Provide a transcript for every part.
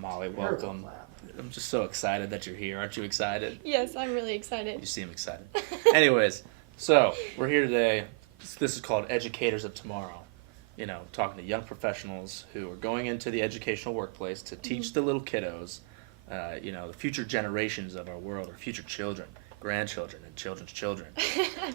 Molly, welcome. I'm just so excited that you're here. Aren't you excited? Yes, I'm really excited. You seem excited. Anyways, so we're here today. This is called Educators of Tomorrow. You know, talking to young professionals who are going into the educational workplace to teach the little kiddos, the future generations of our world, our future children, grandchildren, and children's children.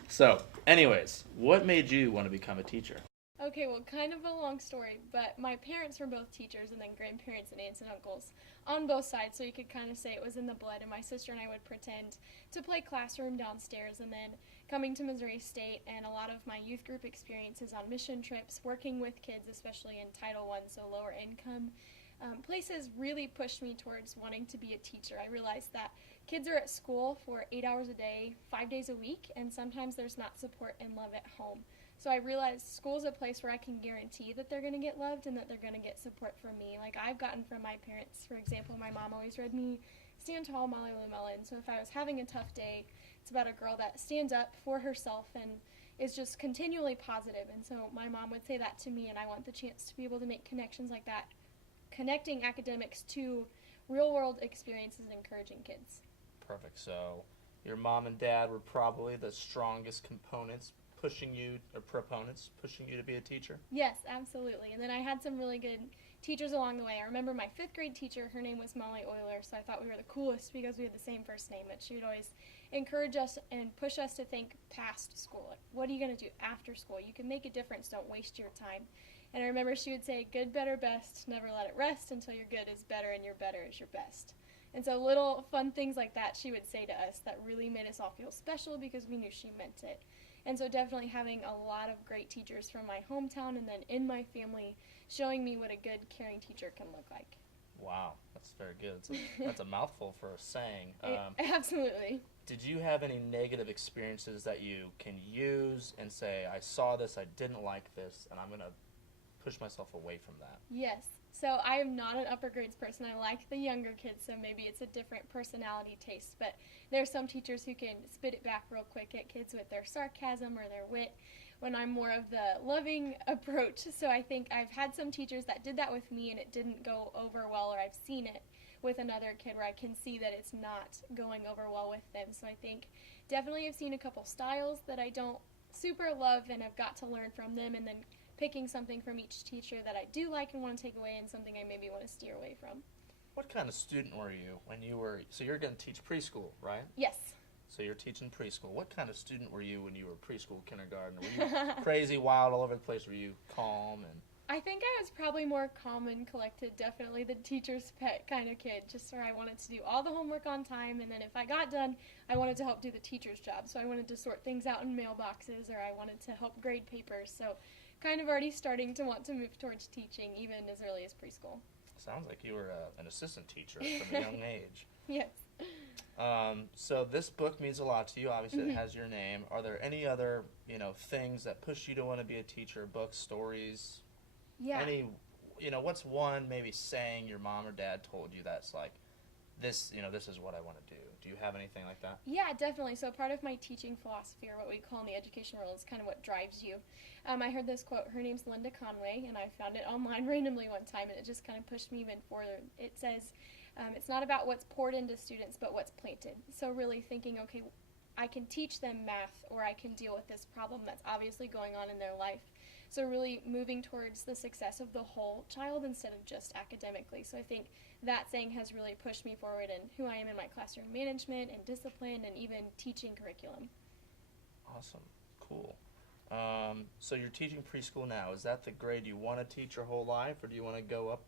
So, anyways, what made you want to become a teacher? Okay, well, kind of a long story, but my parents were both teachers and then grandparents and aunts and uncles on both sides, so you could kind of say it was in the blood, and my sister and I would pretend to play classroom downstairs, and then coming to Missouri State and a lot of my youth group experiences on mission trips, working with kids, especially in Title I, so lower income places, really pushed me towards wanting to be a teacher. I realized that kids are at school for 8 hours a day, 5 days a week, and sometimes there's not support and love at home. So I realized school is a place where I can guarantee that they're going to get loved and that they're going to get support from me. Like I've gotten from my parents, for example, my mom always read me Stand Tall, Molly Llewellyn. So if I was having a tough day, it's about a girl that stands up for herself and is just continually positive. And so my mom would say that to me, and I want the chance to be able to make connections like that, connecting academics to real-world experiences and encouraging kids. Perfect. So your mom and dad were probably the strongest components proponents pushing you to be a teacher? Yes, absolutely. And then I had some really good teachers along the way. I remember my 5th grade teacher, her name was Molly Euler, so I thought we were the coolest because we had the same first name, but she would always encourage us and push us to think past school. Like, what are you going to do after school? You can make a difference. Don't waste your time. And I remember she would say, good, better, best, never let it rest until your good is better and your better is your best. And so little fun things like that she would say to us that really made us all feel special because we knew she meant it. And so definitely having a lot of great teachers from my hometown and then in my family showing me what a good, caring teacher can look like. Wow, that's very good. That's a mouthful for a saying. Absolutely. Did you have any negative experiences that you can use and say, I saw this, I didn't like this, and I'm going to push myself away from that? Yes. So I am not an upper grades person. I like the younger kids, so maybe it's a different personality taste. But there are some teachers who can spit it back real quick at kids with their sarcasm or their wit, when I'm more of the loving approach. So I think I've had some teachers that did that with me and it didn't go over well, or I've seen it with another kid where I can see that it's not going over well with them. So I think definitely I've seen a couple styles that I don't super love, and I've got to learn from them, and then picking something from each teacher that I do like and want to take away, and something I maybe want to steer away from. What kind of student were you when you were, so you're going to teach preschool, right? Yes. So you're teaching preschool. What kind of student were you when you were preschool, kindergarten? Were you crazy, wild, all over the place? Were you calm? And I think I was probably more calm and collected, definitely the teacher's pet kind of kid, just where I wanted to do all the homework on time, and then if I got done, I wanted to help do the teacher's job. So I wanted to sort things out in mailboxes, or I wanted to help grade papers. So kind of already starting to want to move towards teaching, even as early as preschool. Sounds like you were an assistant teacher from a young age. Yes. So this book means a lot to you. Obviously, it has your name. Are there any other, things that push you to want to be a teacher? Books, stories? Yeah. What's one maybe saying your mom or dad told you that's like, this is what I want to do? Do you have anything like that? Yeah, definitely. So part of my teaching philosophy, or what we call in the education world, is kind of what drives you. I heard this quote. Her name's Linda Conway, and I found it online randomly one time, and it just kind of pushed me even further. It says, it's not about what's poured into students, but what's planted. So really thinking, okay, I can teach them math, or I can deal with this problem that's obviously going on in their life. So really moving towards the success of the whole child instead of just academically. So I think that saying has really pushed me forward in who I am in my classroom management and discipline and even teaching curriculum. Awesome. Cool. So you're teaching preschool now. Is that the grade you want to teach your whole life, or do you want to go up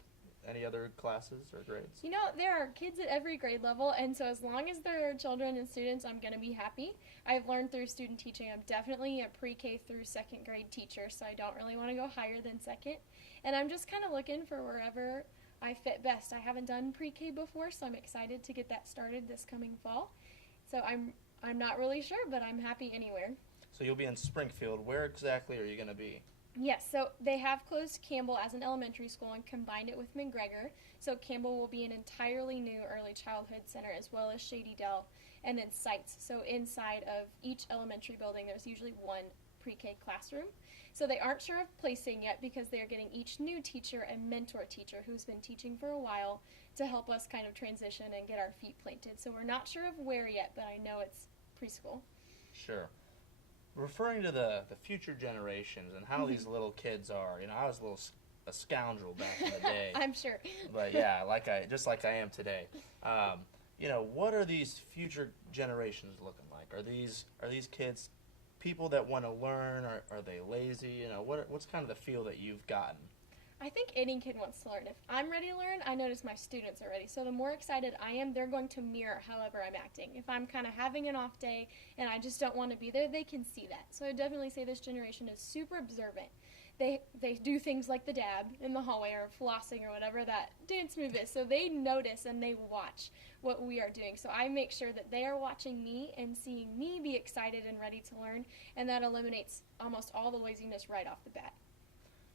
any other classes or grades? There are kids at every grade level, and so as long as there are children and students, I'm going to be happy. I've learned through student teaching I'm definitely a pre-K through 2nd grade teacher, so I don't really want to go higher than 2nd. And I'm just kind of looking for wherever I fit best. I haven't done pre-K before, so I'm excited to get that started this coming fall. So I'm not really sure, but I'm happy anywhere. So you'll be in Springfield. Where exactly are you going to be? Yes, so they have closed Campbell as an elementary school and combined it with McGregor. So Campbell will be an entirely new early childhood center, as well as Shady Dell, and then sites. So inside of each elementary building, there's usually one pre-K classroom. So they aren't sure of placing yet because they're getting each new teacher a mentor teacher who's been teaching for a while to help us kind of transition and get our feet planted. So we're not sure of where yet, but I know it's preschool. Sure. Referring to the future generations and how these little kids are, I was a scoundrel back in the day. I'm sure. But yeah, just like I am today. What are these future generations looking like? Are these kids people that want to learn? Are they lazy? What's kind of the feel that you've gotten? I think any kid wants to learn. If I'm ready to learn, I notice my students are ready. So the more excited I am, they're going to mirror however I'm acting. If I'm kind of having an off day and I just don't want to be there, they can see that. So I definitely say this generation is super observant. They do things like the dab in the hallway or flossing or whatever that dance move is. So they notice and they watch what we are doing. So I make sure that they are watching me and seeing me be excited and ready to learn, and that eliminates almost all the laziness right off the bat.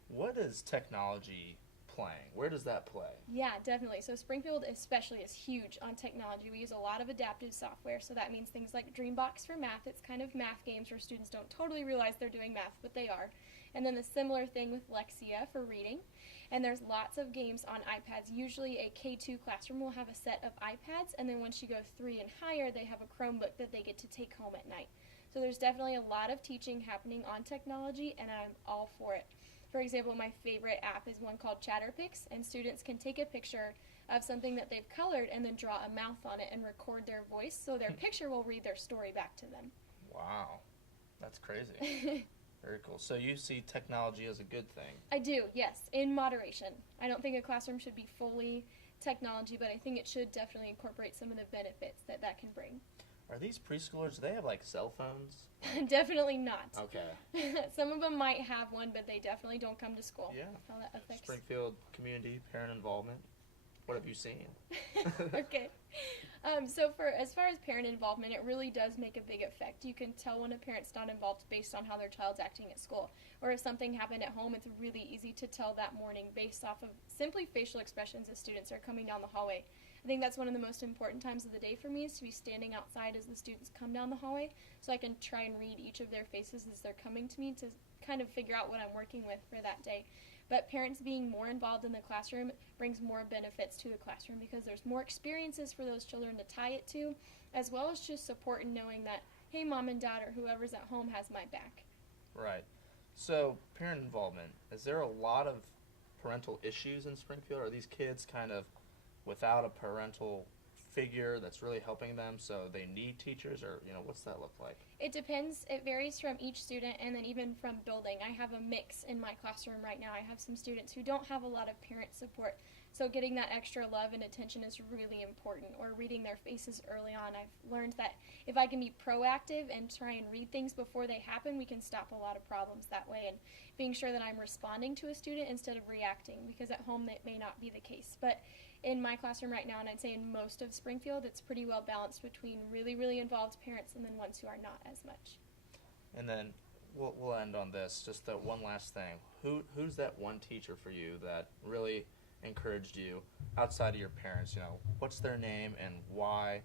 What is technology playing? Where does that play? Yeah, definitely. So Springfield especially is huge on technology. We use a lot of adaptive software, so that means things like Dreambox for math. It's kind of math games where students don't totally realize they're doing math, but they are. And then the similar thing with Lexia for reading. And there's lots of games on iPads. Usually a K2 classroom will have a set of iPads, and then once you go 3 and higher, they have a Chromebook that they get to take home at night. So there's definitely a lot of teaching happening on technology, and I'm all for it. For example, my favorite app is one called Chatterpix, and students can take a picture of something that they've colored and then draw a mouth on it and record their voice, so their picture will read their story back to them. Wow, that's crazy. Very cool. So you see technology as a good thing? I do, yes, in moderation. I don't think a classroom should be fully technology, but I think it should definitely incorporate some of the benefits that can bring. Are these preschoolers, do they have cell phones? Definitely not. Okay. Some of them might have one, but they definitely don't come to school. Yeah. How that affects. Springfield community, parent involvement. What have you seen? Okay. So as far as parent involvement, it really does make a big effect. You can tell when a parent's not involved based on how their child's acting at school. Or if something happened at home, it's really easy to tell that morning based off of simply facial expressions as students are coming down the hallway. I think that's one of the most important times of the day for me, is to be standing outside as the students come down the hallway, so I can try and read each of their faces as they're coming to me to kind of figure out what I'm working with for that day. But parents being more involved in the classroom brings more benefits to the classroom because there's more experiences for those children to tie it to, as well as just support and knowing that, hey, mom and dad or whoever's at home has my back. Right. So parent involvement, is there a lot of parental issues in Springfield? Are these kids kind of without a parental figure that's really helping them, so they need teachers, or what's that look like? It depends. It varies from each student and then even from building. I have a mix in my classroom right now. I have some students who don't have a lot of parent support, so getting that extra love and attention is really important, or reading their faces early on. I've learned that if I can be proactive and try and read things before they happen, we can stop a lot of problems that way, and being sure that I'm responding to a student instead of reacting, because at home that may not be the case. But in my classroom right now, and I'd say in most of Springfield, it's pretty well balanced between really, really involved parents and then ones who are not as much. And then we'll end on this, just the one last thing. Who's that one teacher for you that really encouraged you outside of your parents? What's their name and why,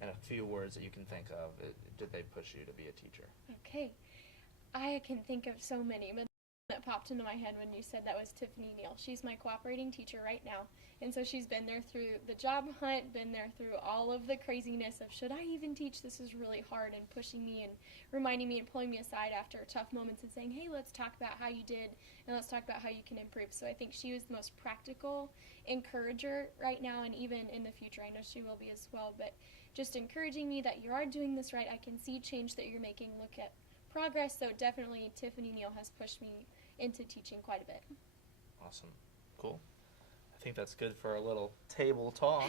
and a few words that you can think of. Did they push you to be a teacher? Okay. I can think of so many, but that popped into my head when you said that was Tiffany Neal. She's my cooperating teacher right now, and so she's been there through the job hunt, been there through all of the craziness of should I even teach, this is really hard, and pushing me and reminding me and pulling me aside after tough moments and saying, hey, let's talk about how you did and let's talk about how you can improve. So I think she was the most practical encourager right now, and even in the future I know she will be as well, but just encouraging me that you are doing this right, I can see change that you're making, look at progress. So definitely Tiffany Neal has pushed me into teaching quite a bit. Awesome. Cool. I think that's good for a little table talk.